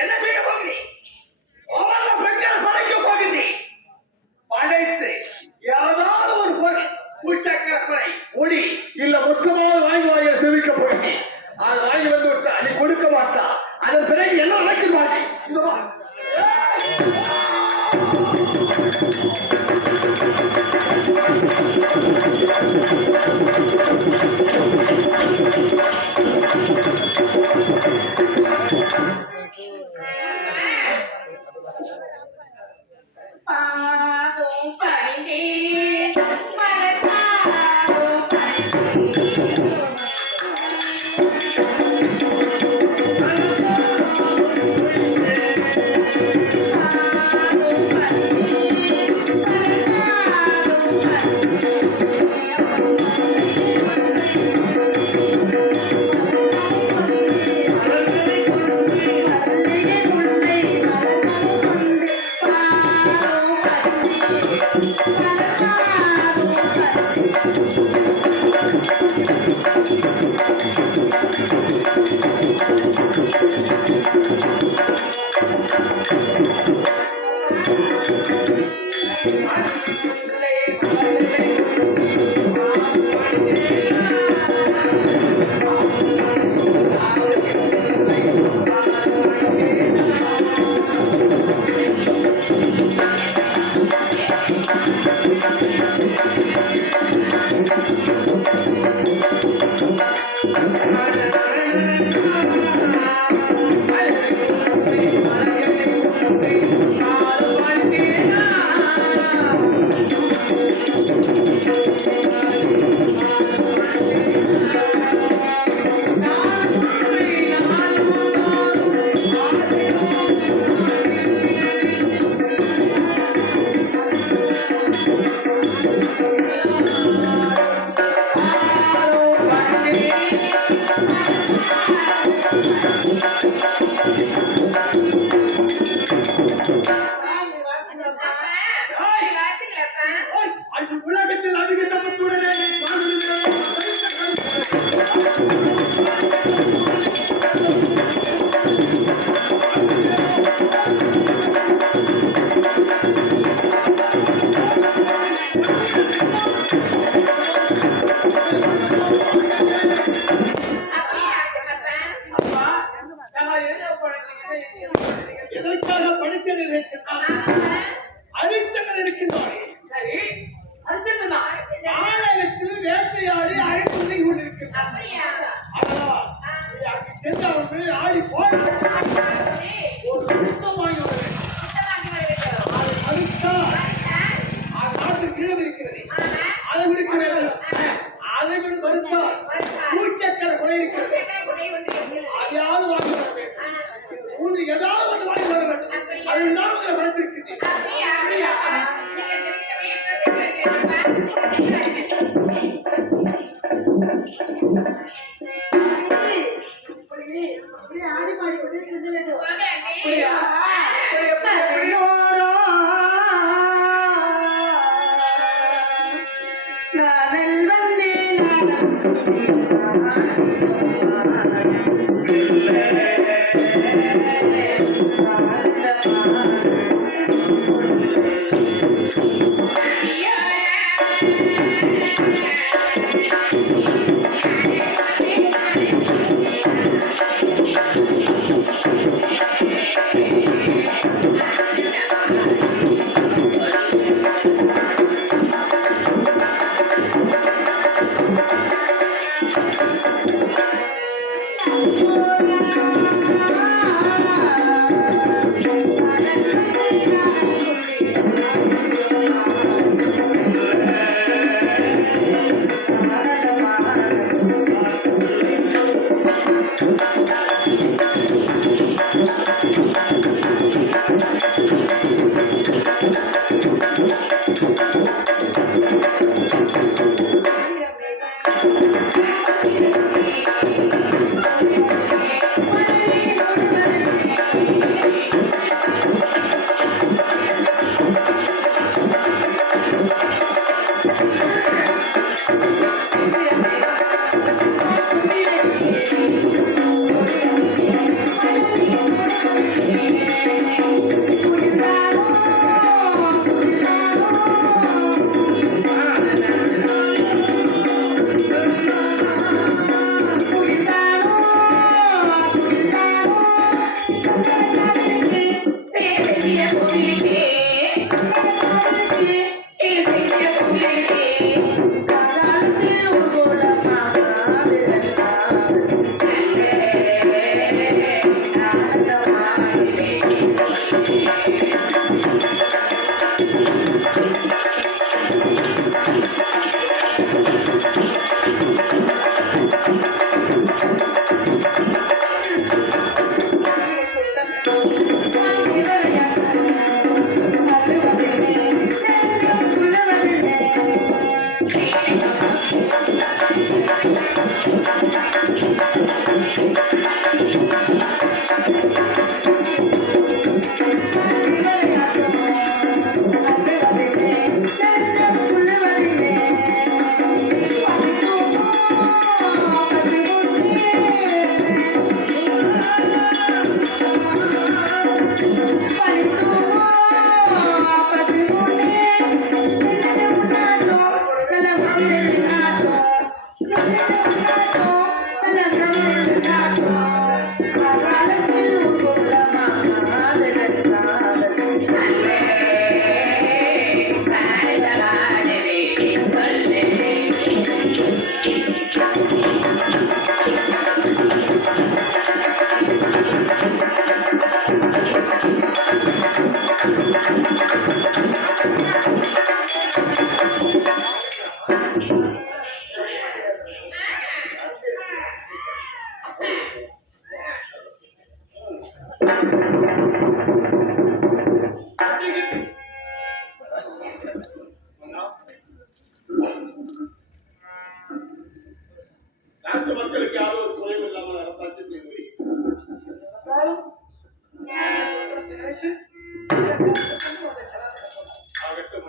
என்ன செய்ய போகிறேன்? பெண்கள் படைக்க போகிறேன். படைத்து ஏதாவது ஒரு பொருள் பூச்சக்கரை ஒடி இல்ல மொத்தமாக வாங்கி வாங்க தெரிவிக்க போகிறேன். அது வாங்கி வந்து விட்டா நீ கொடுக்க மாட்டா. அதன் பிறகு என்ன நடக்க மாட்டேன். உலகத்தில் அதிக சமத்துடனே எதற்காக படித்தனர் அரிச்சனர் இருக்கின்றாரே. சரி, ஆலயத்தில் வேட்டையாடி அழைத்து கொண்டிருக்கிறார். சென்று அவர்கள் ஆடி போய் ஒரு சுத்தம் வாங்கி வர வேண்டும். நாட்டு கீழே இருக்கிறது. அதை குடிக்க வேண்டும். அதை கூட மறுத்தால் பூச்சக்கரை கொலை இருக்கிறது. அதையாவது வாங்கி வர வேண்டும். மூன்று ஏதாவது ஒன்று வாங்கி வர வேண்டும். அதுதான் உங்களை வளர்த்திருக்கிறேன். ஆடி பாடி கொண்டு செஞ்ச வேண்டும். நாட்டு மக்களுக்கு யாரும் ஒரு குறையும் இல்லாமல் அரசாட்சி செய்து வருகிறது. ஆகட்டும்.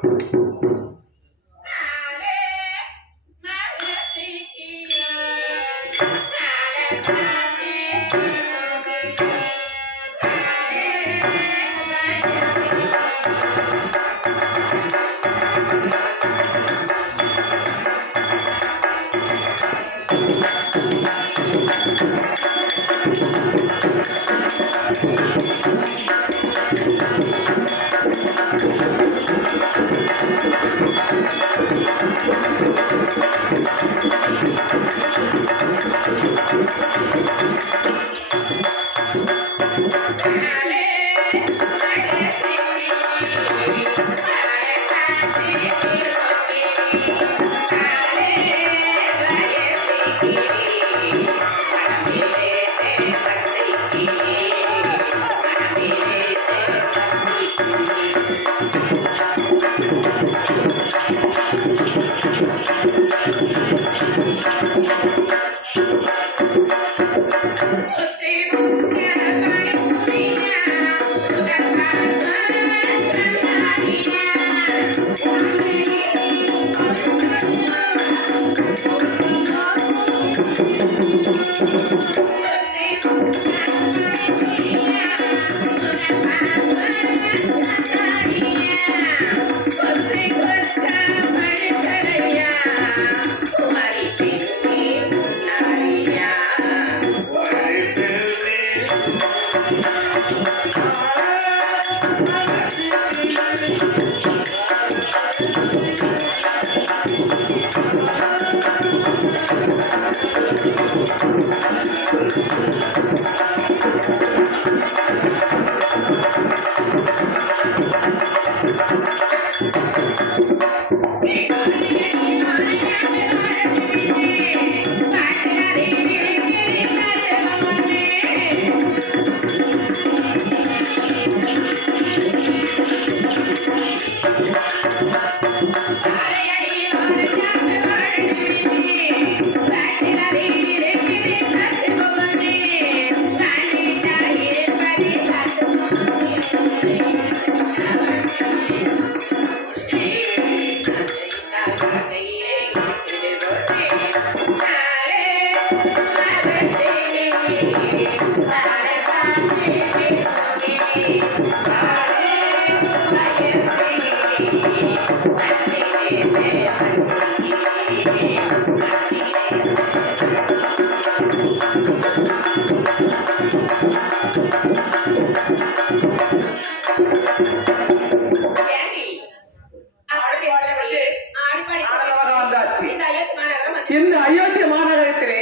இந்த அயோத்தி மாநகரத்திலே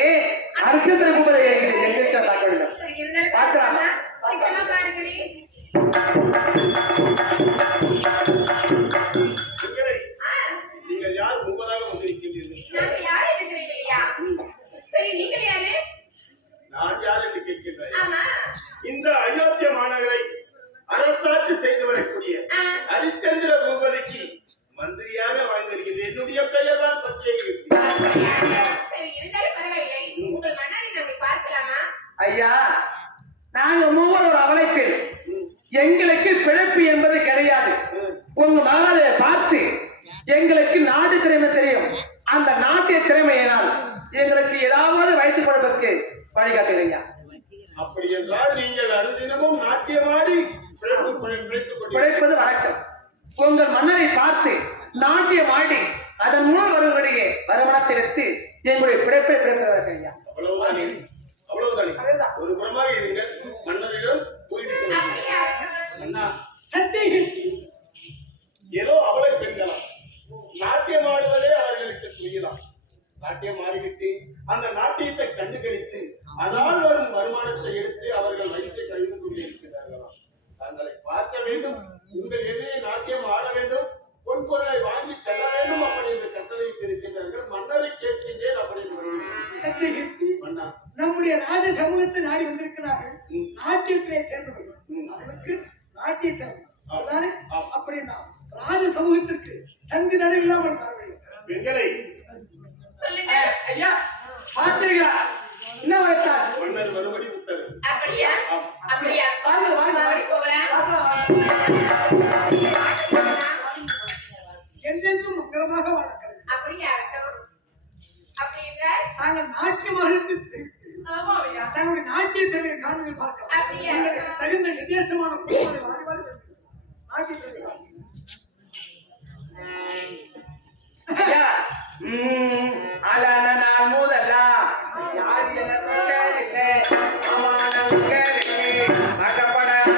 அரசு குமரை பார்க்க வேண்டும். நீங்கள் யார் முன்பதாக வந்திருக்கின்றீர்கள்? நான் யார் என்று கேட்கின்றேன். இந்த அயோத்திய மாநகரை அரசாட்சி செய்து வரக்கூடிய ஹரிச்சந்திர பூபதிக்கு மந்திரியாக வாழ்ந்திருக்கிறது. என்னுடைய பெயர் தான் சத்தியகீர்த்தி. ஐயா, நாங்க மூவர் அவளைப்பில் எங்களுக்கு பிழைப்பு என்பது கிடையாது. உங்க மகளை பார்த்து எங்களுக்கு நாட்டு திறமை தெரியும். அந்த நாட்டிய திறமையினால் எங்களுக்கு ஏதாவது வைத்துக் கொடுப்பதற்கு வழிகாட்டுங்க. அப்படி என்றால் நீங்கள் அனுதினமும் நாட்டியமாடி பிழைப்பது வழக்கம். உங்கள் மன்னரை பார்த்து நாட்டியம் ஆடி அதன் மூலம் வருவடைய வருமானத்தை எடுத்து எங்களுடைய பிழைப்பை பிழைப்பதற்கு ஐயா. அவ்வளவுதானே? அவ்வளவுதானே? ஒரு புறமாக இருங்கள். மன்னரிடம் போயிட்டு அண்ணா ஏதோ அவளை பெண்களா நாட்டியம் ஆடுவதே அவர்களுக்கு செய்யலாம். நாட்டியம் ஆடிவிட்டு அந்த நாட்டியத்தை கண்டுகளித்து அதனால் வரும் வருமானத்தை எடுத்து அவர்கள் வயிற்றை கழிவு கொண்டிருக்கிறார்களாம். தங்களை பார்க்க வேண்டும், உங்கள் எதிரே நாட்டியம் ஆட வேண்டும், பொன்பொருளை வாங்கி செல்ல வேண்டும் அப்படி என்று கட்டளையிட்டு இருக்கின்றார்கள். மன்னரை கேட்கின்றேன் அப்படி என்று என்ன நம்முடைய ராஜ சமூகத்தை நாடி வந்திருக்கிறார்கள். நாட்டியத்திலே சேர்ந்தவர்கள். அவர்களுக்கு நாட்டிய சமூகம் அதுதானே? அப்படின்னா ராஜ சமூகத்திற்கு தங்கு தடை இல்லாமல் வர வேண்டும். பெண்களை சொல்லுங்க. ஐயா பார்த்தீங்களா என்ன வைத்தார் மன்னர் வரும்படி உத்தரவு. அப்படியா? அப்படியா? வாங்க வாங்க வாடி போகலாம். என்றென்றும் மங்களமாக வாழ்க்கிறது. அப்படியா ஆகட்டும். அப்படி என்றால் நாங்கள் நாட்டியமாக ஆமா ஐயா தன்னுடைய நாட்டிய திறமையை காணுங்கள் பார்க்கலாம். அப்படியா? எங்களுக்கு தகுந்த எதிர்த்தமான பொருட்களை வாரி வாரி வருகிறது. நாட்டிய திறமை ஐயா அலான நான் முதலாம் யார் என்ன இல்லை அமானே அகப்படாத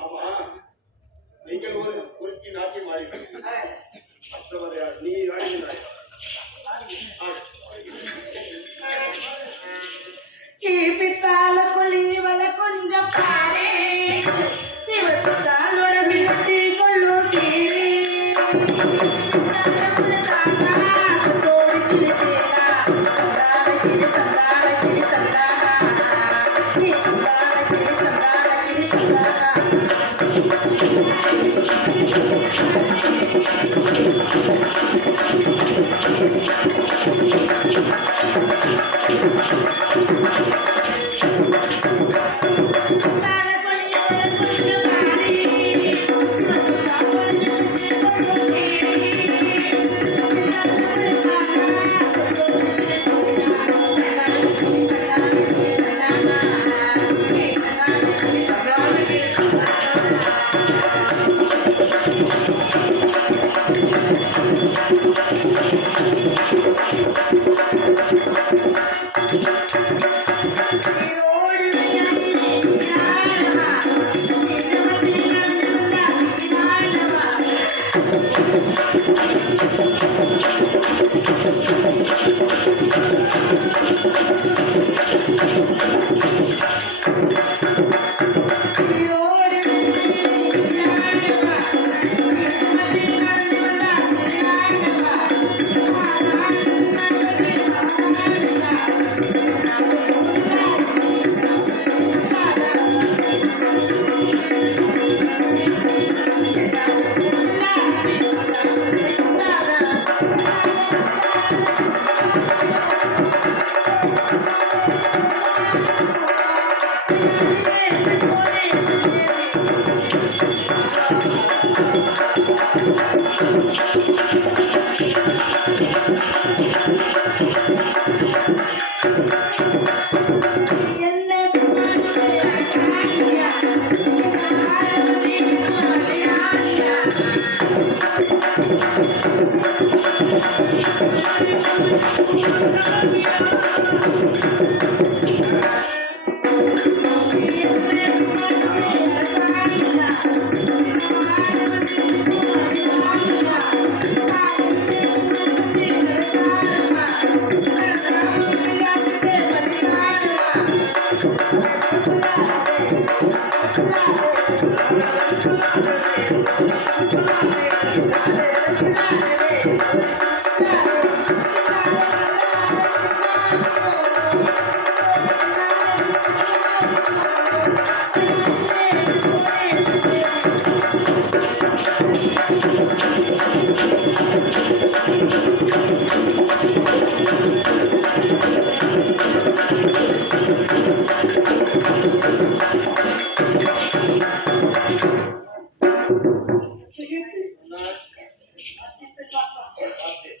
ஆமா நீங்கள் ஒருத்தி நாட்டியம் ஆடினீர்கள். மற்றவர் யார்? நீ ஆடினாய். கீழ்பித்தால கொள்ளிவள கொஞ்சம் பாரே சிவத்தாலோட விழுத்தி கொள்ளு தீரே Thank you.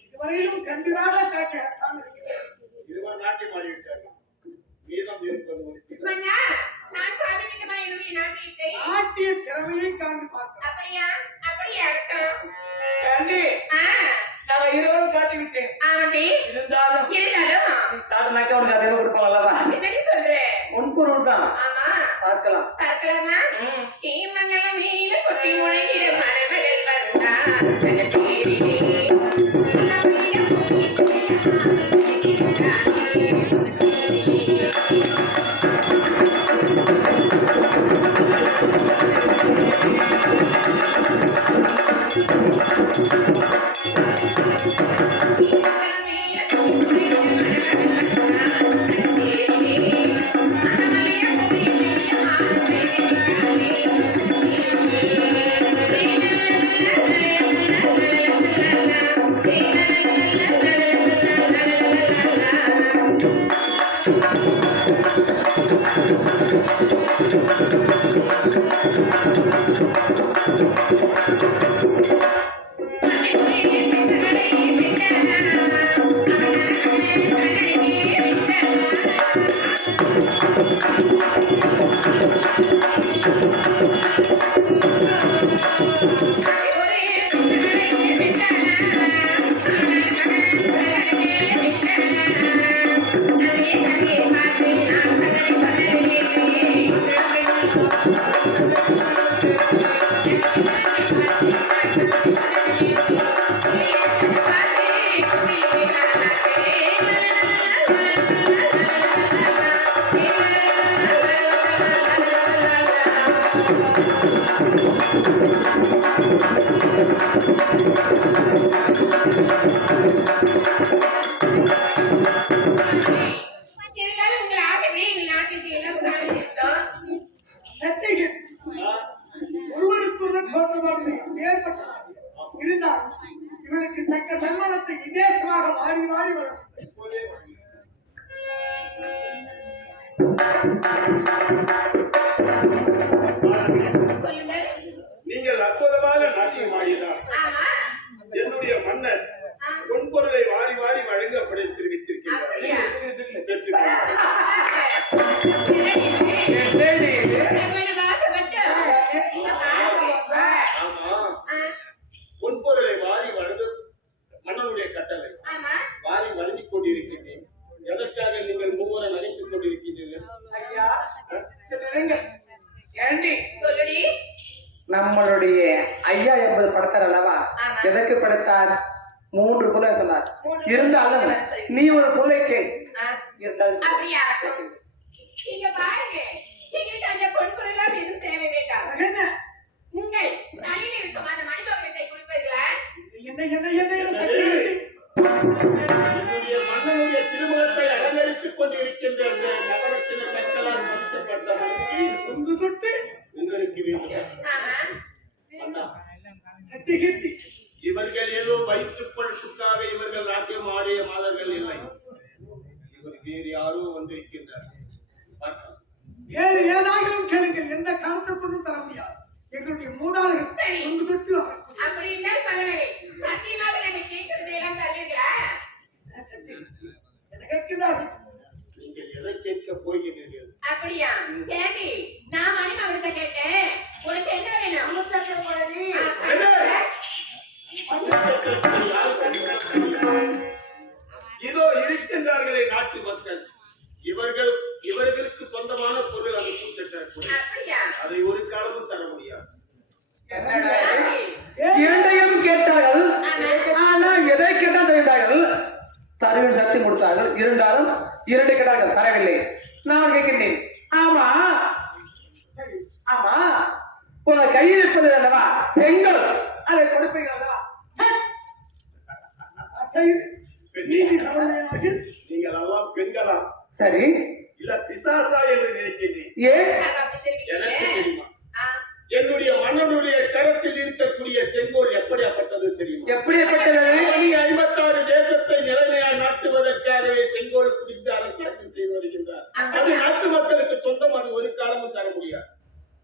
இதுவரையிலும் கண்டிராத காட்சியாகத்தான் இருக்கிறது. இருவர் நாட்டியம் ஆடிவிட்டார்கள். மீதம் இருப்பது ஒரு சிலர். மன்னா, நான் காண்பிக்கட்டுமா என்னுடைய நாட்டியத்தை? நாட்டிய திறமையை காண்பி பார்க்கலாம். அப்படியா? அப்படியே அர்த்தம். ஏண்டி, ஆ, நாங்க இருவரும் காட்டி விட்டேன். ஆமாண்டி. இருந்தாலும் இருந்தாலும் காட்டுனாக்க உனக்கு அதே கொடுப்பாங்க அல்லவா? என்னடி சொல்ற? முன்பொருள் தான். ஆமா, பார்க்கலாம். பார்க்கலாமா? ம். தீமங்கலம் மீது கொட்டி முழங்கிட மணமகள் வந்தான். ஜெகதீரிலே. நம்மிடம் ஒருவருக்கொருவர் தோற்றமானது ஏற்பட்டது. இருந்தால் இவனுக்கு தக்க சன்மானத்தை விதேசமாக மாறி மாறி வரும். இப்போதே வாங்கி. சொல்லுங்கள். நீங்கள் அற்புதமாக நாட்டியம் ஆடினார். ஆமா, என்னுடைய மன்னர் பொன்பொருளை வாரி வாரி வழங்க அப்படி தெரிவித்திருக்கிறார். அப்படியா? வெற்றி பெற்றார். என்னடி இது? என்னோட வாசப்பட்டு ஆமா, பொன்பொருளை வாரி வழங்க மன்னனுடைய கட்டளை. ஆமா, வாரி வழங்கிக் கொண்டிருக்கின்றேன். எதற்காக நீங்கள் மூவரை நகைத்துக் கொண்டிருக்கிறீர்கள்? ஐயா, சற்று இருங்கள். ஏண்டி, சொல்லுடி. நம்மளுடைய ஐயா என்பது படத்தர் அல்லவா? ஆமா, எதற்கு படைத்தார்? 3 பொருளை சொன்னார். இருந்தாலும் நீ ஒரு பொருளை கேள். இருந்தாலும் அப்படியா இருக்கும். நீங்க பாருங்க, எங்களுக்கு அந்த பொன்பொருளாம் எதுவும் தேவை வேண்டாம். என்ன உங்கள் தலையில் இருக்கும் அந்த மணிமகுடத்தை கொடுப்பீர்களா? என்ன என்ன என்ன என்ன சத்தியவதி? என்னுடைய மன்னனுடைய திருமுகத்தை அலங்கரித்துக் கொண்டிருக்கின்ற இந்த நகரத்தின கற்களால் மறுக்கப்பட்டவர்களுக்கு தொங்கு தொட்டு உங்களுக்கு வேண்டும். ஆமா. அண்ணா, சத்தியகீர்த்தி இவர்கள் ஏதோ வயிற்றுப் பொழுப்புக்காக இவர்கள் நாட்டியம் ஆடிய மாதர்கள் இல்லை. இவர் வேறு யாரோ வந்திருக்கின்றார். பார்க்கலாம். வேறு ஏதாகவும் கேளுங்கள், எந்த காலத்தை கொண்டும் தர முடியாது. எங்களுடைய மூதாதையர் சரி. தொங்கு தொட்டு அப்படி இருந்தால் பரவாயில்லை. சத்தியமாக நாங்க கேட்கறதை எல்லாம் தருவீங்களா? என்ன கேட்கிறார்கள்? நீங்கள் எதை கேட்க போகிறீர்கள்? அப்படியா? கேட்டி, நான் மணிமகுடத்தை கேட்டேன். உனக்கு என்ன வேணும்? இதோ இருக்கின்றார்களே நாட்டு மக்கள், இவர்களுக்கு சொந்தமான பொருள் அந்த பூச்சட்டை. அப்படியா? அதை ஒரு காலமும் தர முடியாது. இரண்டையும் கேட்டார்கள். ஆனா எதை கேட்டால் தருகிறார்கள்? தருவின் சக்தி கொடுத்தார்கள். இருந்தாலும் 2 கேட்டார்கள், தரவில்லை. நான் கேட்கிறேன், ஆமா ஆமா உங்க கையில் இருப்பது அல்லவா செங்கல், அதை கொடுப்பீர்கள் அல்லவா? நீங்கள் எல்லாம் பெண்களா சரி, இல்ல பிசாசா என்று நினைக்கின்றேன். ஏன்? எனக்கு தெரியுமா? என்னுடைய மன்னனுடைய கரத்தில் இருக்கக்கூடிய செங்கோல் எப்படியாப்பட்டது தெரியுமா? எப்படிப்பட்டது? 56 தேசத்தை நிலைமையால் நாட்டுவதற்காகவே செங்கோல் குடித்து அரசாட்சி செய்து வருகின்றார். அது நாட்டு மக்களுக்கு சொந்தம். அது ஒரு காலமும் தர முடியாது.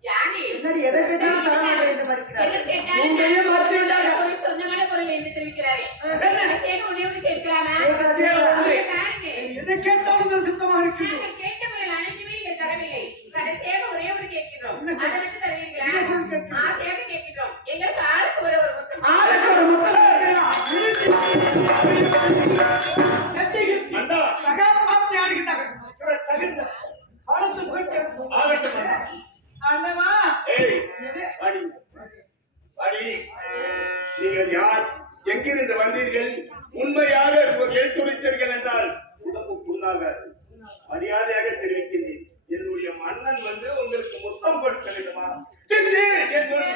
யானி, முன்னாடி எதை கேட்டாலும் தர மாட்டேன் என்று மறுக்கிறார். எதை கேட்டாலும் உங்களையும் மறுத்து விட்டார்கள். ஒரு சொந்தமான பொருள் என்று தெரிவிக்கிறாரே. சேக உடனே ஒன்று கேட்கலாமா? பாருங்க, எதை கேட்டாலும் சுத்தமாக இருக்கிறது. நாங்கள் கேட்ட பொருள் அனைத்துமே நீங்கள் தரவில்லை. கடைசியாக ஒரே ஒன்று கேட்கிறோம். அதை விட்டு தருவீர்களா? ஆசையாக கேட்கிறோம். எங்களுக்கு ஆளுக்கு ஒரு முத்தம். ஆளுக்கு ஒரு முத்தம். அண்ணா, தகாத வார்த்தை ஆடுகிறார்கள். இவர் தகுந்த காலத்து போயிட்டு ஆகட்டும் அண்ணா. அண்ணமா ஏய், வாடி. வாடி. நீங்கள் யார்? எங்கிருந்து வந்தீர்கள்? உண்மையாக எடுத்துரைத்தீர்கள் என்றால் உடம்பு புண்ணாகாது. மரியாதையாக தெரிவிக்கின்றேன். என்னுடைய மன்னன் வந்து உங்களுக்கு முத்தம் கொடுக்க வேண்டுமா? சிச்சி, என் முன்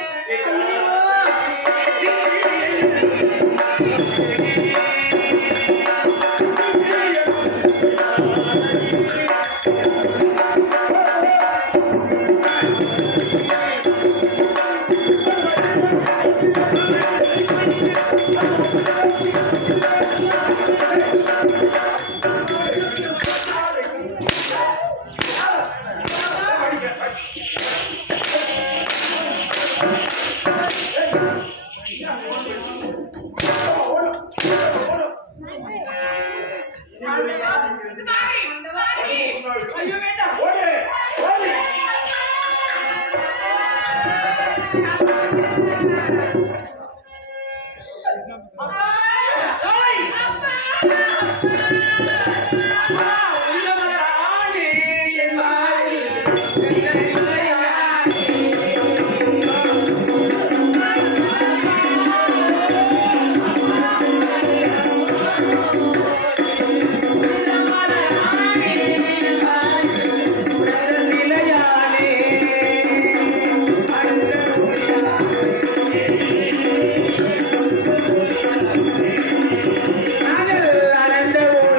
ஐயோ வேண்டாம். ஓடு, ஓடு.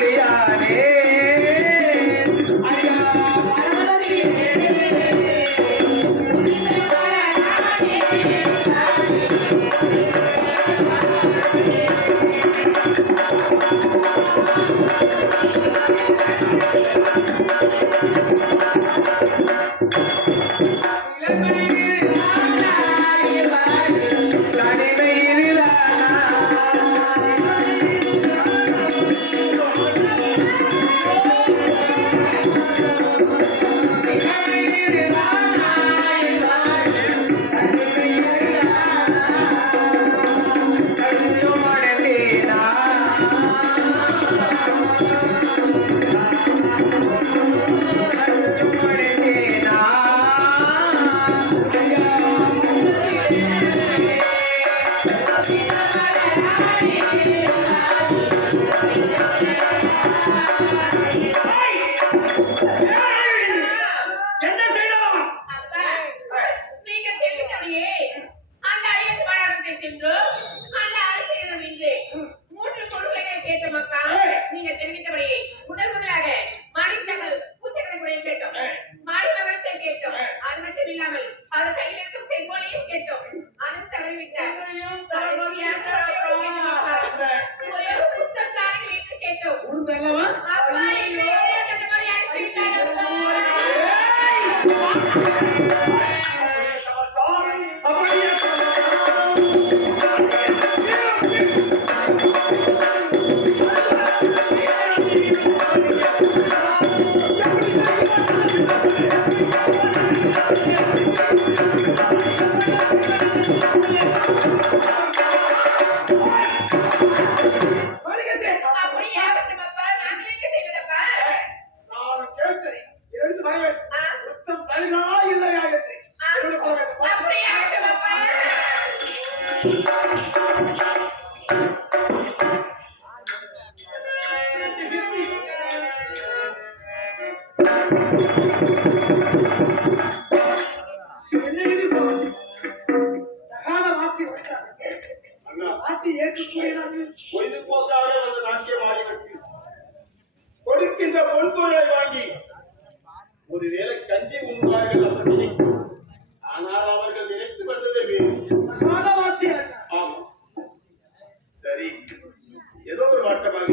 ஐயா அவர் கையில் இருக்கும் செங்கோலையும் கேட்டோம். அதுவும் தவறிவிட்டார். கடைசியாக ஒரே ஒரு புத்தம் தாருங்கள் என்று கேட்டோம். அப்பா என்னை ஏழையா கண்ட மாதிரி அழைத்து விட்டார் அப்பா. அப்படியே ஆகட்டும் அப்பா. நாங்கள் என்ன செய்வதப்பா? அப்படியே ஆகட்டும் அப்பா. தகாத வார்த்தை விட்டார். வார்த்தை ஏற்கக்கூடியதாக பொழுதுபோக்காக வந்து நாட்டியம் ஆடிவிட்டு கொடுக்கின்ற பொன்பொருளை வாங்கி ஒருவேளை கஞ்சி உண்பார்கள் என்று நினைக்கும். ஆனால் அவர்கள் நினைத்து வந்ததே வேறு. தகாத வார்த்தை ஆமா, சரி, ஏதோ ஒரு வாட்டமாக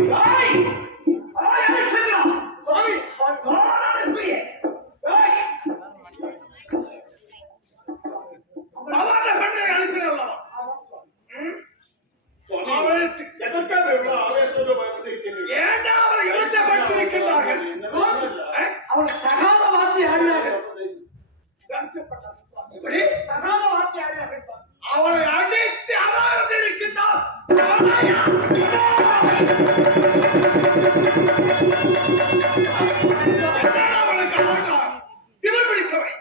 எதற்காக எவ்வளவு ஆவேசத்தோடு வந்திருக்கிறீர்கள்? ஏண்டா அவரை இலசப்படுத்தியிருக்கிறார்கள்? அவள் தகாத வார்த்தை ஆடினார்கள். இப்படி தகாத வார்த்தை ஆடினார்கள். அவரை அழைத்து அறாது இருக்கின்றார். அவளுக்கு அவனால் திமிர் பிடித்தவை.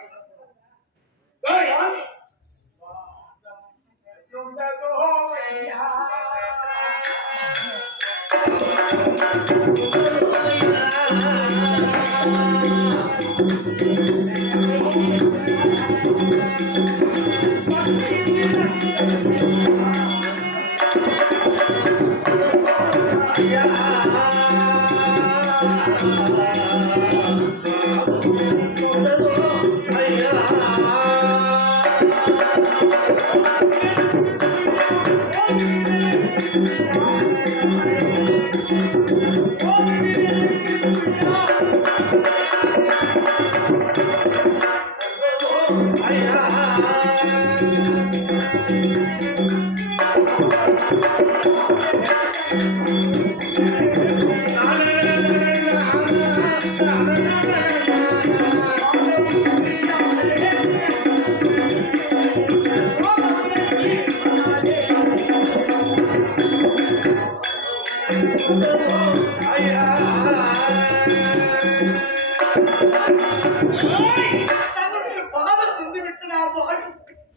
தன்னுடைய பாதம் நின்று விட்டதால் சுவாமி.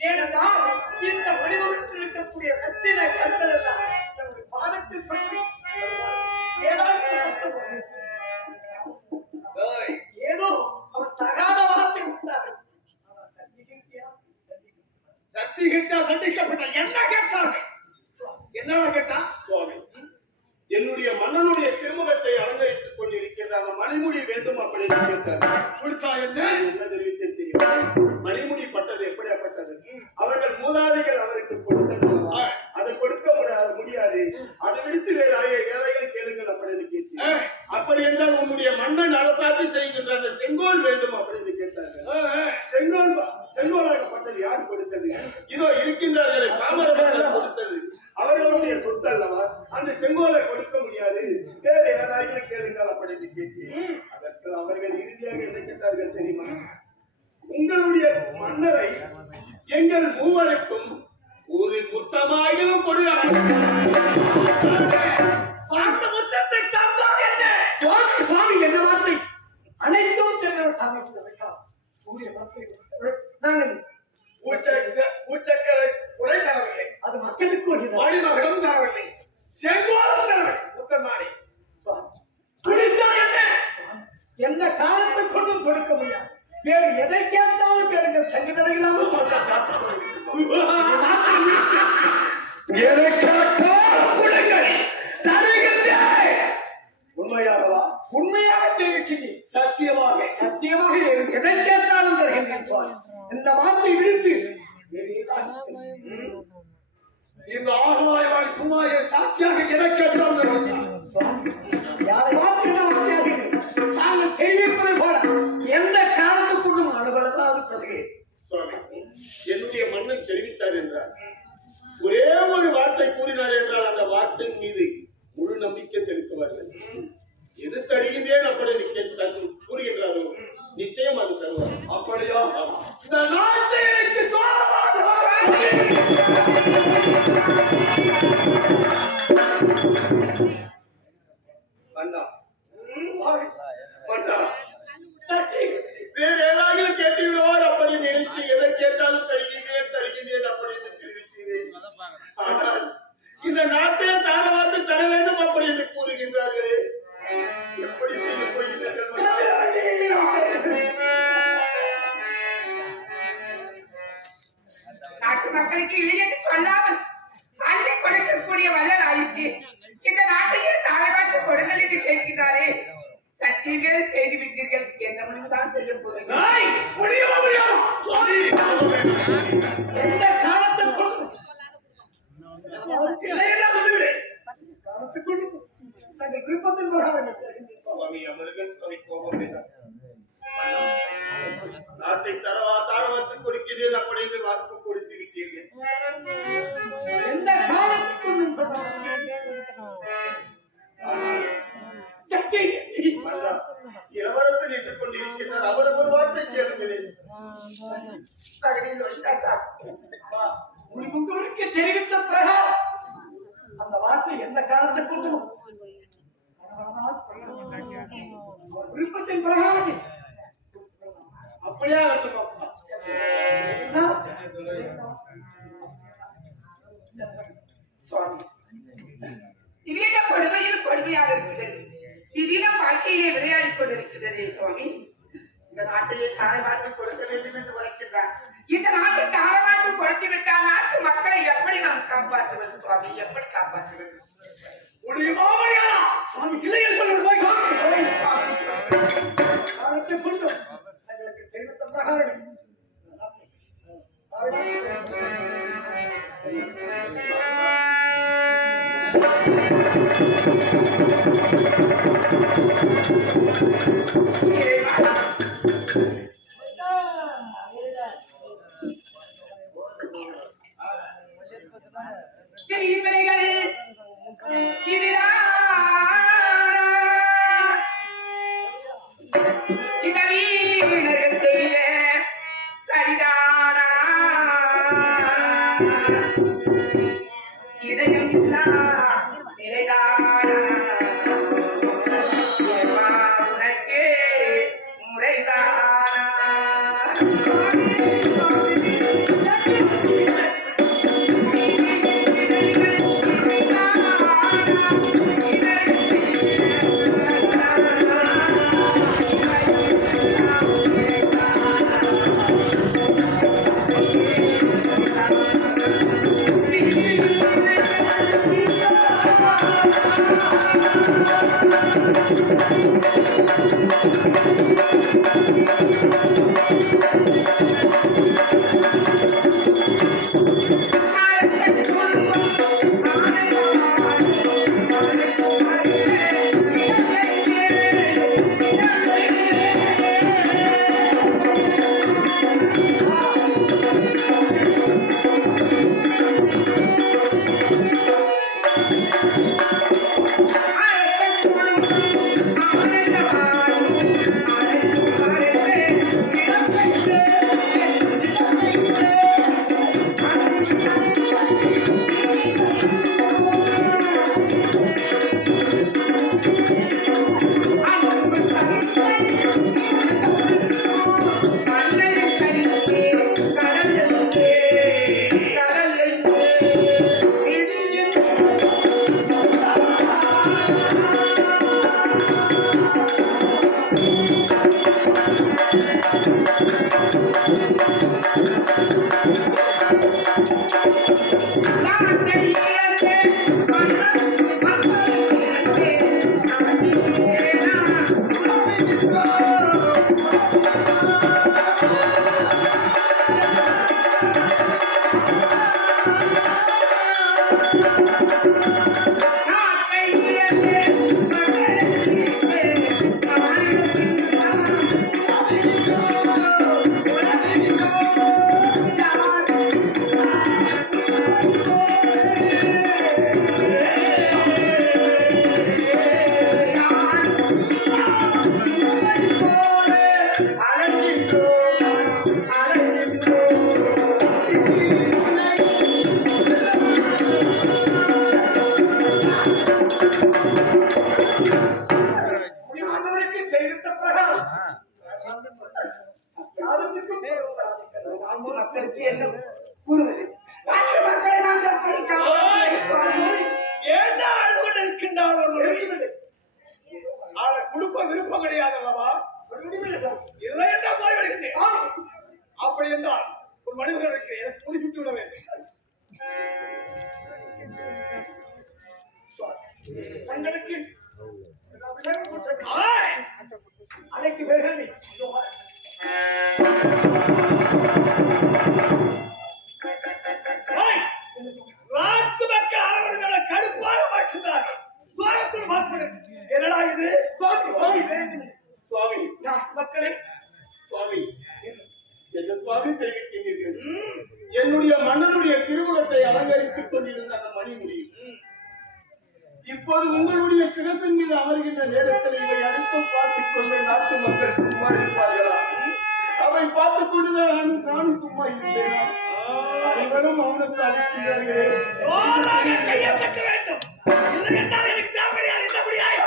ஏனென்றால் இந்த வடிவத்தில் இருக்கக்கூடிய ரத்தின கற்கள் எல்லாம் தன்னுடைய பாதத்தில் பற்றி ஏதோ அவர் தகாத வார்த்தை விட்டார்கள். சக்தி கிட்டா தண்டிக்கப்பட்ட என்ன கேட்டார்கள்? என்னவா கேட்டா? சுவாமி, என்னுடைய மன்னனுடைய திருமுகத்தை அலங்கரித்துக் கொண்டிருக்கிறது, அந்த மணிமுடி வேண்டும் அப்படின்னு கேட்டார். கொடுத்தா என்ன தெரிவித்தேன் தெரியும். மணிமுடி பட்டது எப்படியாப்பட்டது? அவர்கள் மூதாதைகள் அவருக்கு கொடுத்தது. அதை கொடுக்க முடியாது. அதை விடுத்து வேறு ஏழைகள் கேளுங்கள் அப்படின்னு கேட்டேன். அப்படி என்றால் உன்னுடைய மன்னன் அரசாட்சி செய்கின்ற அந்த செங்கோல் வேண்டும் அப்படின்னு கேட்டார்கள். செங்கோலாகப்பட்டது யார் கொடுத்தது? இதோ இருக்கின்றார்களே பாமரர்கள் கொடுத்தது. அவர்களுடைய சொத்து அல்லவா? அந்த செங்கோலை கொடுக்க முடியாது, வேறு ஏதாவது கேளுங்கள் அப்படின்னு கேட்டேன். அதற்கு அவர்கள் இறுதியாக என்ன கேட்டார்கள் தெரியுமா? உங்களுடைய மன்னரை எங்கள் மூவருக்கும் ஒரு முத்தமாயிலும் கொடு. அந்த முத்தத்தை தந்தார் என்ன? சுவாமி என்ன வார்த்தை? அனைத்தும் சென்றவர் தாமரை வைக்கலாம். சூரிய வார்த்தை நாங்கள் பூச்சக்கரை உடை தரவில்லை, அது மக்களுக்கு ஒரு மணிமகளும் தரவில்லை, செங்கோலும் தரவில்லை. முத்தமாடி குடித்தார் என்ன? எந்த காலத்தை கொண்டும் கொடுக்க முடியாது. வேறு எதை கேட்டாலும் பேருங்கள் தங்கு தடையில்லாமல் உண்மையாகவா? உண்மையாக தெரிவிக்கிறேன். சத்தியமாக சத்தியமாக எதை கேட்டாலும் தருகின்றேன். இந்த வார்த்தை விடுத்து இந்த ஆகாயவாணி சும்மா என் சாட்சியாக எதை கேட்டாலும் யாரை பார்த்து என்ன வார்த்தையாக நாங்கள் தெரிவிப்பதை போல எந்த காரணத்துக்குள்ளும் அனுபவத்தான் அது பிறகு சுவாமி, என்னுடைய மன்னன் தெரிவித்தார் என்றார், ஒரே ஒரு வார்த்தை கூறினார் என்றால் அந்த வார்த்தையின் மீது முழு நம்பிக்கை செலுத்துவார்கள். எது தருகின்றேன் அப்படி கூறுகின்றாரோ நிச்சயம் அது தருவார். அப்படியா? இந்த நாட்டை எனக்கு அண்ணா, சக்தி வேற ஏதாவது கேட்டு விடுவார் அப்படி நினைத்து எதை கேட்டாலும் தருகின்றேன் தருகின்றேன் அப்படின்னு தெரிவித்தேன். ஆனால் இந்த நாட்டை தாரவாத்து தர வேண்டும் அப்படி என்று கூறுகின்றார்களே, எப்படி செய்ய போகின்றீர்கள்? நாட்டு மக்களுக்கு இல்லை என்று சொல்லாமல் அள்ளி கொடுக்கக்கூடிய வள்ளல் ஆயிற்று. இந்த நாட்டையே தாழ்வாட்டு கொடுங்கள் என்று கேட்கிறாரே, சற்று பேர் செய்து விட்டீர்கள். என்ன முடிவுதான் செய்ய போகிறீர்கள்? எந்த காலத்தை சொல்லும் காலத்துக்குள்ளும் தங்கள் விருப்பத்தின் பிரகாரம் சுவாமி அமருங்கள், சுவாமி கோபம் வேண்டாம். நாட்டை தாரவாத்து கொடுக்கிறேன் அப்படி என்று வாக்கு கொடுத்து விட்டீர்கள். எந்த காலத்துக்குள்ளும் சக்தி மன்னா, இளவரசன் என்று கொண்டிருக்கிறார், அவர் ஒரு வார்த்தை கேளுங்களேன். உங்களுக்கு தெரிவித்த பிரகாரம் அந்த வார்த்தை எந்த காலத்துக்குள்ளும் விருப்பத்தின் பிரகாரம் அப்படியே ஆகட்டும் அப்பா. சுவாமி, திடீர கொடுமையில் கொடுமையாக இருக்கிறது. திடீர வாழ்க்கையிலே விளையாடி கொண்டிருக்கிறது. சுவாமி, இந்த நாட்டையே தாரவாத்து கொடுக்க வேண்டும் என்று உரைக்கின்றார். இந்த நாட்டை தாரவாத்து கொடுத்து விட்டால் நாட்டு மக்களை எப்படி நாம் காப்பாற்றுவது? சுவாமி, எப்படி காப்பாற்றுவது? முடியுமாவையா? சுவாமி இல்லையே சொல்லுவது போய் சுவாமி, காலத்துக்குள்ளும் தங்களுக்கு தெரிவித்த பிரகாரம் தீவினைகள் இதுதான் இந்த வீரர்கள் செய்த சரிதானா? இதயம் இல்லா நிலைதானா? உனக்கு முறைதானா? Thank you. மக்களுக்கு என்ன கூறுவது? நாட்டு மக்களை நாங்கள் எப்படி காப்பாற்றுவது? ஏன் அழுது கொண்டு இருக்கின்றார்கள்? குடும்ப விருப்பம் கிடையாது அல்லவா? இல்லை என்றால் போய் வருகின்றேன். அப்படி என்றால் உன் மனைவிகளுக்கு எனக்கு முடிச்சுட்டு விட வேண்டும். தங்களுக்கு அனைத்து பேர்கள் நாட்டு மக்கள் அனைவரும் கடுப்பாக மாற்றுகிறார்கள். சுவாமத்தோடு மாற்றுகிறது என்னடா இது? சுவாமி நாட்டு மக்களே, சுவாமி என்ன சுவாமி தெரிவிக்கின்றீர்கள்? என்னுடைய மன்னனுடைய திருமணத்தை அலங்கரித்துக் கொண்டிருந்த அந்த மணிமுடி இப்போது உங்களுடைய சிறப்பின் மீது அமர்கின்ற நேரத்தில் இவை அனைத்தும் பார்த்துக் கொண்டு நாட்டு மக்கள் சும்மா இருப்பார்களா? அவை பார்த்துக் கொண்டுதான் நானும் சும்மா இருப்பேனா? அனைவரும் மௌனத்தை அளிக்கின்றார்களே. கையை தட்ட வேண்டும். இல்லை என்றால் எனக்கு தேவையாது. என்ன முடியாது?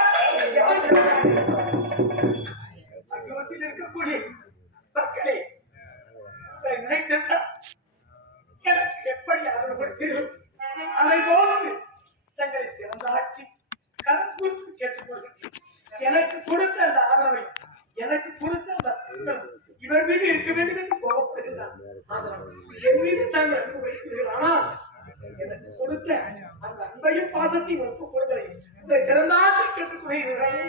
அங்கத்தில் இருக்கக்கூடிய மக்களே, நினைத்தால் எனக்கு எப்படி அவர்கள் தெரியும்? அதை போன்று தங்களை சிறந்த ஆட்சி கருத்து கேட்டுக்கொள்கிறேன். எனக்கு கொடுத்த அந்த ஆதரவை, எனக்கு கொடுத்த அந்த புத்தகம் இவர் மீது இருக்க வேண்டும் என்று கோபப்படுகிறார். ஆனால் என் மீது தாங்கள் அன்பு வைக்கிறீர்கள். ஆனால் எனக்கு கொடுத்த அந்த அன்பையும் பாசத்தையும் ஒப்புக் கொடுங்களை இந்த சிறந்த ஆட்சி கேட்டுக்கொள்கிறேன்.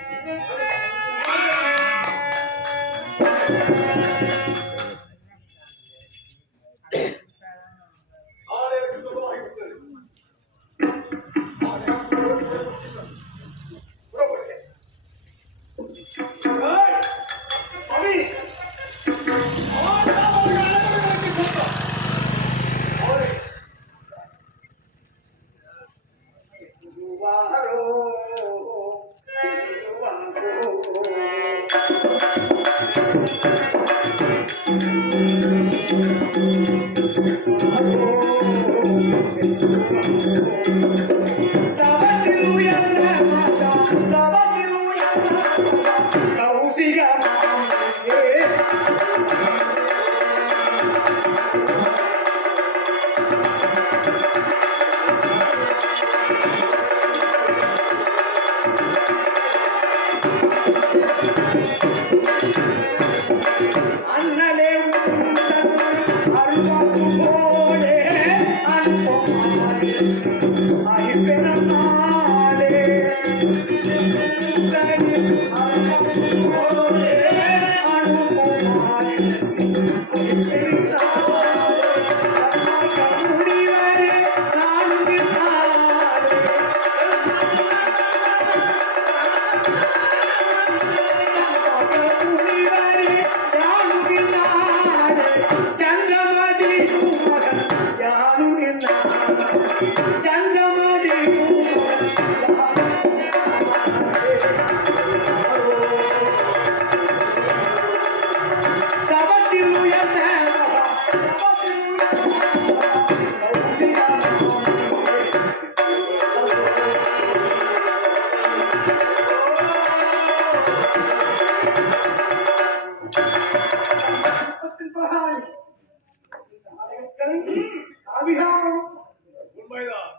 உண்மைதான்.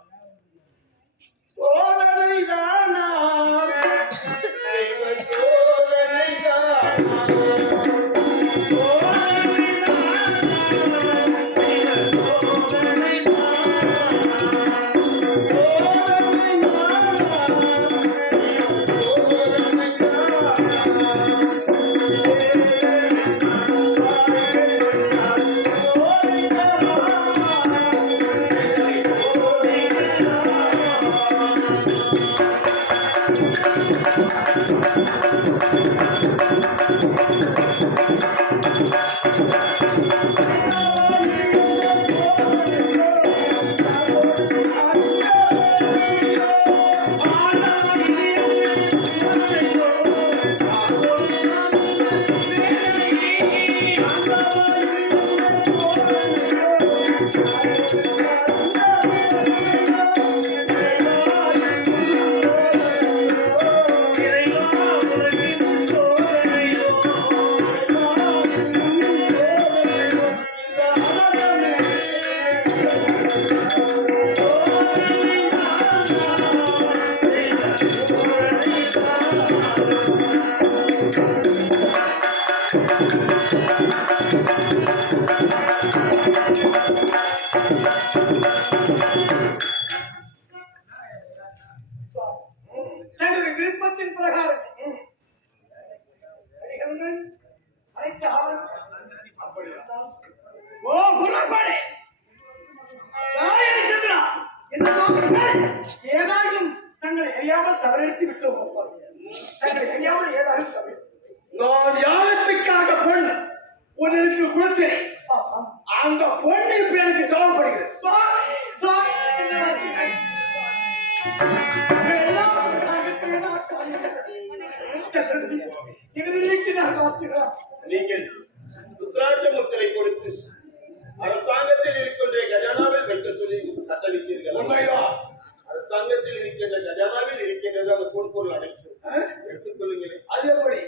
சோதனைதானா? தெய்வ சோதனைதானா? தன்னுடைய விருப்பத்தின் பிரகாரம் அடிகள் அனைத்து ஆவணங்களும் ஓ புறப்படு நாயகி சந்திரா என்ன சொல்கிறீர்கள்? ஏதாயும் தங்களை அறியாமல் தவறெடுத்து விட்டோம். தங்களை அறியாமல் ஏதாயும் தவறு. நான் யாகத்துக்காக பொண்ணு உனக்கு கொடுத்தேன் அந்த பொண்ணு இப்ப எனக்கு தேவைப்படுகிறது சுவாமி, சுவாமி, என்ன வார்த்தைகள்? எல்லாம் எங்களுக்கு நான் பார்க்கிறோம். நீங்கள் ருத்ராட்ச முத்திரை கொடுத்து அரசாங்கத்தில் இருக்கின்ற கஜானாவில் வைக்க சொல்லி கட்டளித்தீர்கள். உண்மைதான். அரசாங்கத்தில் இருக்கின்ற கஜானாவில் இருக்கின்றது அந்த பொன்பொருள் அனைத்து எடுத்துக் கொள்ளுங்களேன். அது எப்படி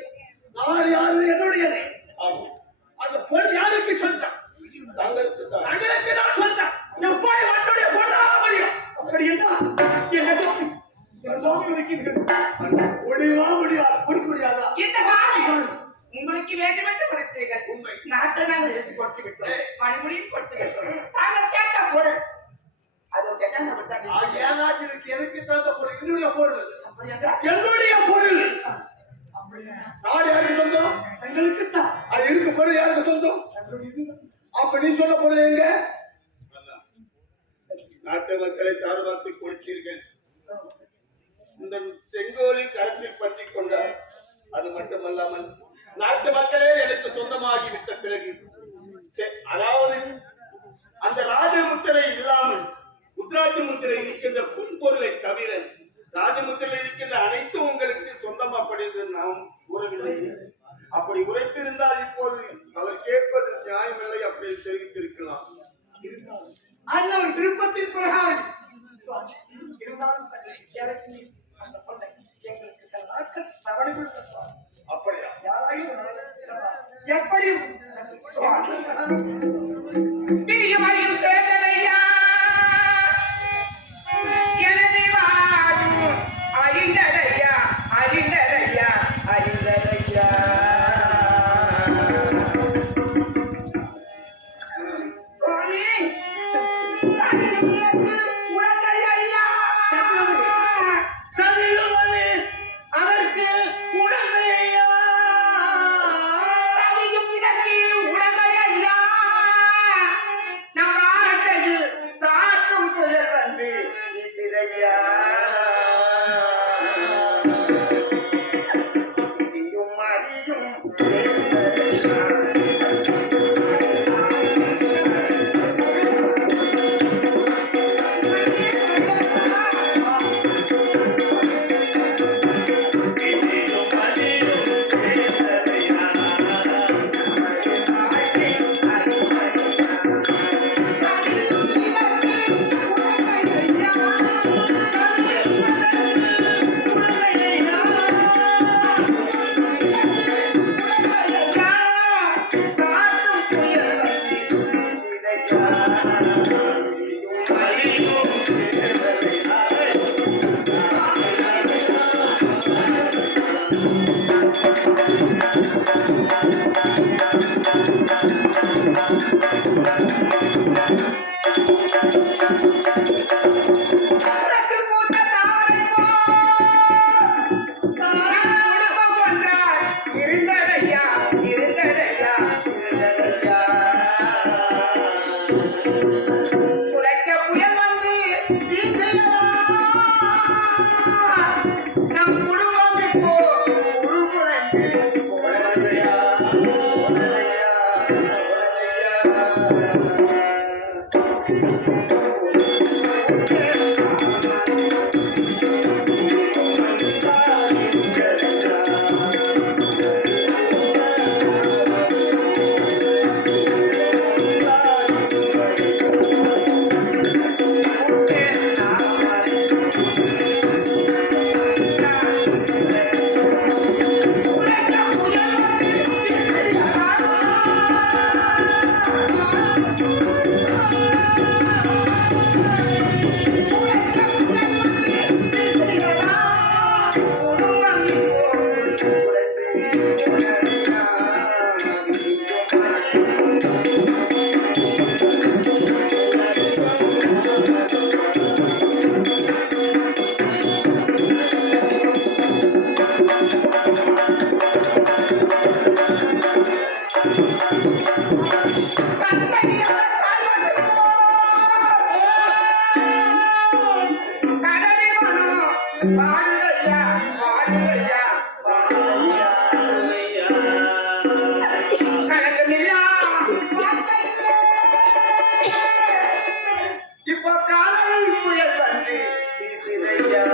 நான் யாரு என்னுடையது ஆமாம், அந்த பொண்ணு யாருக்கு சொந்தம் தங்களுக்கு தான். தங்களுக்கு தான் சொந்தம் எப்படி என்னுடைய பொண்ணாக முடியும் அப்படி என்றால் என்ன சுவாமி? என்ன சுவாமி இருக்கிறது? முடியுமா முடியாது முடிக்க முடியாதா இந்த வாணி உங்களுக்கு வேண்டுமென்று கொடுத்தீர்கள். நாட்டை நாங்கள் எடுத்து கொடுத்து விட்டோம். மணிமுடியும் கொடுத்து விட்டோம். தாங்கள் கேட்ட பொருள் அது கேட்டால் நம்ம தான் நான் ஏன் நாட்டிற்கு எனக்கு தந்த பொருள் என்னுடைய பொருள் அப்படி என்றால் என்னுடைய பொருள் அப்படியா? நாடு யாருக்கு சொந்தம் எங்களுக்குத்தான் அது இருக்க பொருள் யாருக்கு சொந்தம் தங்களுடைய இது அப்ப நீ சொன்ன பொருள் எங்க நாட்டு மக்களை தாழ்வார்த்து கொடுத்தீர்கள். இந்த செங்கோலின் கரத்தில் பற்றிக் கொண்டார். அது மட்டுமல்லாமல் நாட்டு மக்களே எனக்கு சொந்தமாகி விட்ட பிறகு அதாவது அந்த ராஜமுத்திரை இல்லாமல் ருத்ராட்ச முத்திரை இருக்கின்ற பொன்பொருளை தவிர ராஜமுத்திரை இருக்கின்ற அனைத்தும் உங்களுக்கு சொந்தம் அப்படி என்று நாம் கூறவில்லை. அப்படி உரைத்திருந்தால் இப்போது அவர் கேட்பது நியாயமில்லை, அப்படி தெரிவித்திருக்கலாம். அண்ணன் விருப்பத்தின் பிரகாரம் இருந்தாலும் தங்களை சேரக்கூடிய அந்த பொண்ணை எங்களுக்கு சில நாட்கள் தவணை கொடுத்த சுவாமி. அப்படியா யாராயும் எப்படியும் பிரியமையும் சேர்ந்ததையா எனது வாழும் அறிந்ததையா அறிந்ததையா அறிந்ததையா சுவாமி உடந்தையா சதியுமது அதற்கு உடந்தையா சதியும் இதற்கு உடந்தையா நம் நாட்டையில் சாற்றும் புயல் வந்து வீசுதையா இடியும் அடியும் சேர்ந்ததையா நம் குடும்பம் இப்போ உருகுலைந்து ஓடலையா, ஓடலையா, ஓடலையா. பாடுகையா பாடுகையா பாடுகையா கணக்கமில்லா இப்போ காலை புயல் வந்து வீசுதையா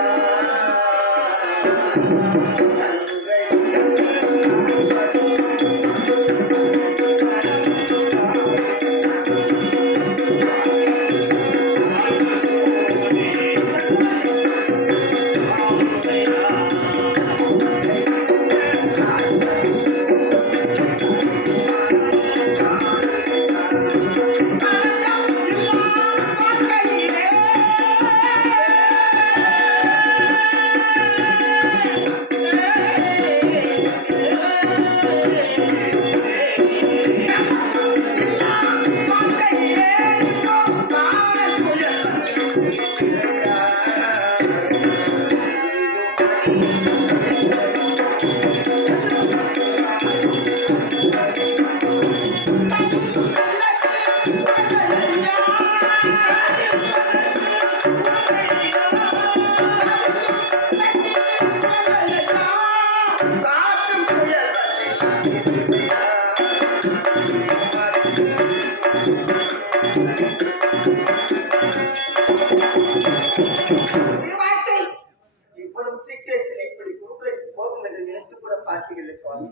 இவ்வளவு சீக்கிரத்தில் இப்படி குருகுலைக்கு போகும் என்று நினைத்து கூட பார்த்தீர்கள் சுவாமி.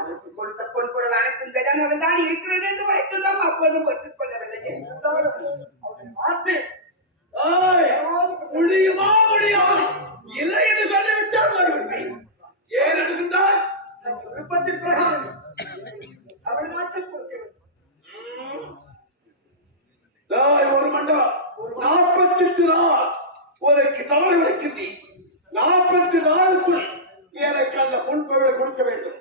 அவருக்கு கொடுத்த பொன் பொருள் அனைத்தும் கஜானாவில் தான் இருக்கிறது என்று வைத்துள்ளோம். அப்போது பெற்றுக் கொள்ளவில்லையே. மாற்று முடியுமா முடியும் இல்லை என்று சொல்லிவிட்டால் போய்விடுவேன். ஏன் எடுக்கின்றால் விருப்பத்தின் பிரகாரம் தமிழ்நாட்டில் கொடுக்க வேண்டும். ஒரு மண்டலம் 48 நாள் உனக்கு தவறு விளக்கின்றேன். 40 நாளுக்குள் எனக்கு அந்த பொன் பொருளை கொடுக்க வேண்டும்.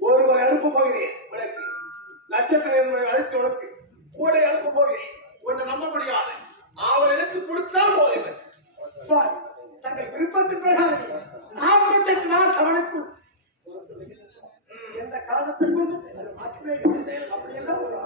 ஒருவரை அனுப்ப போகிறேன். விளக்கு நட்சத்திரம் அழைத்து உனக்கு கூட அனுப்ப போகிறேன். உன்னை நம்ப முடியாது. அவர் எனக்கு கொடுத்தால் போகிறேன். தங்கள் விருப்பத்தின் பிரகாரம் 48 நாள் தவணைக்குள் எந்த காலத்துக்கும் மாற்றமே அப்படியெல்லாம் ஒரு